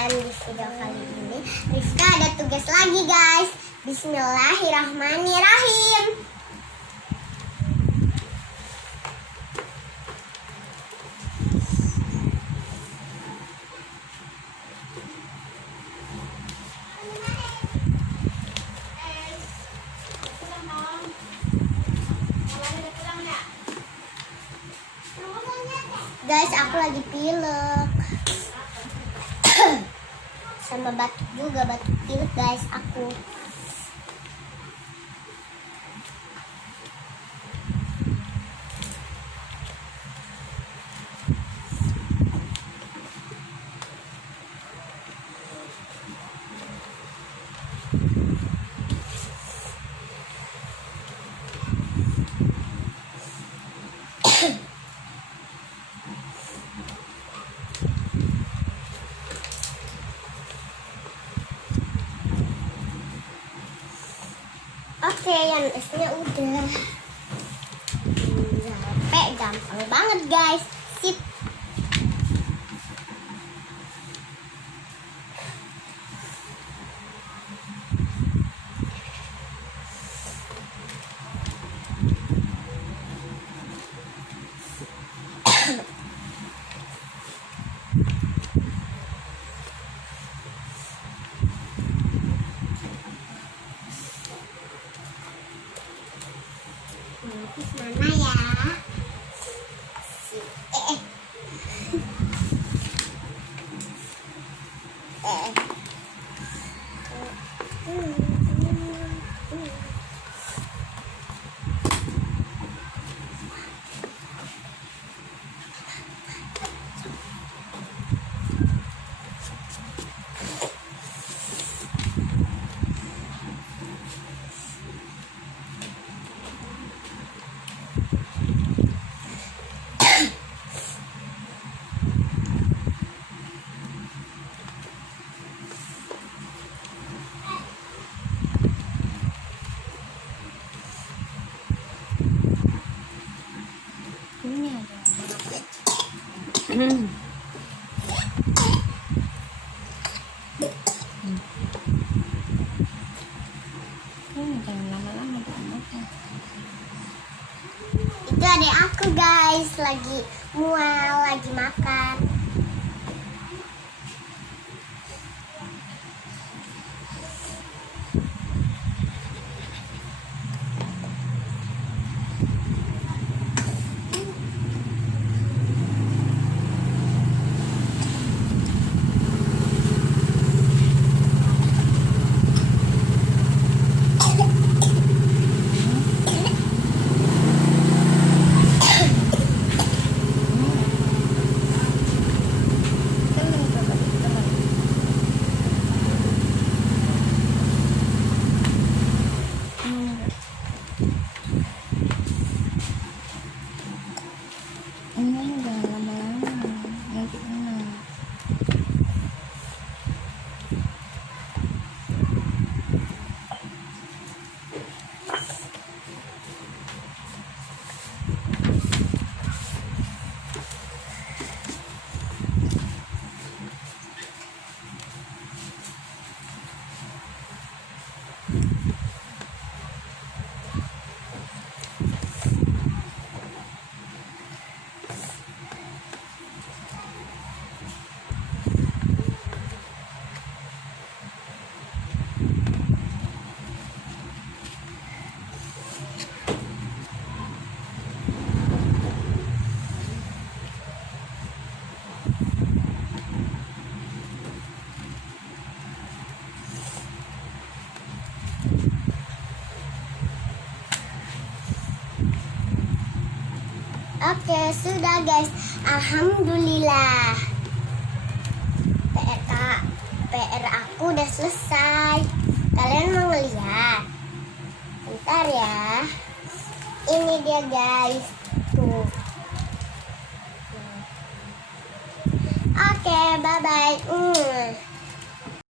Dan di video kali ini Rizka ada tugas lagi guys. Bismillahirrahmanirrahim. Guys, aku lagi pilek sama batuk juga, batuk pilek guys aku. Oke, yang esnya udah sampai, gampang banget guys. Sip. Mana ya? Jangan lama-lama banget. Itu adik aku guys, lagi mual, lagi makan. Ini jangan lama-lama, nanti enak. Oke, sudah guys. Alhamdulillah. PR aku udah selesai. Kalian mau ngeliat? Bentar ya. Ini dia guys. Tuh. Oke, bye-bye.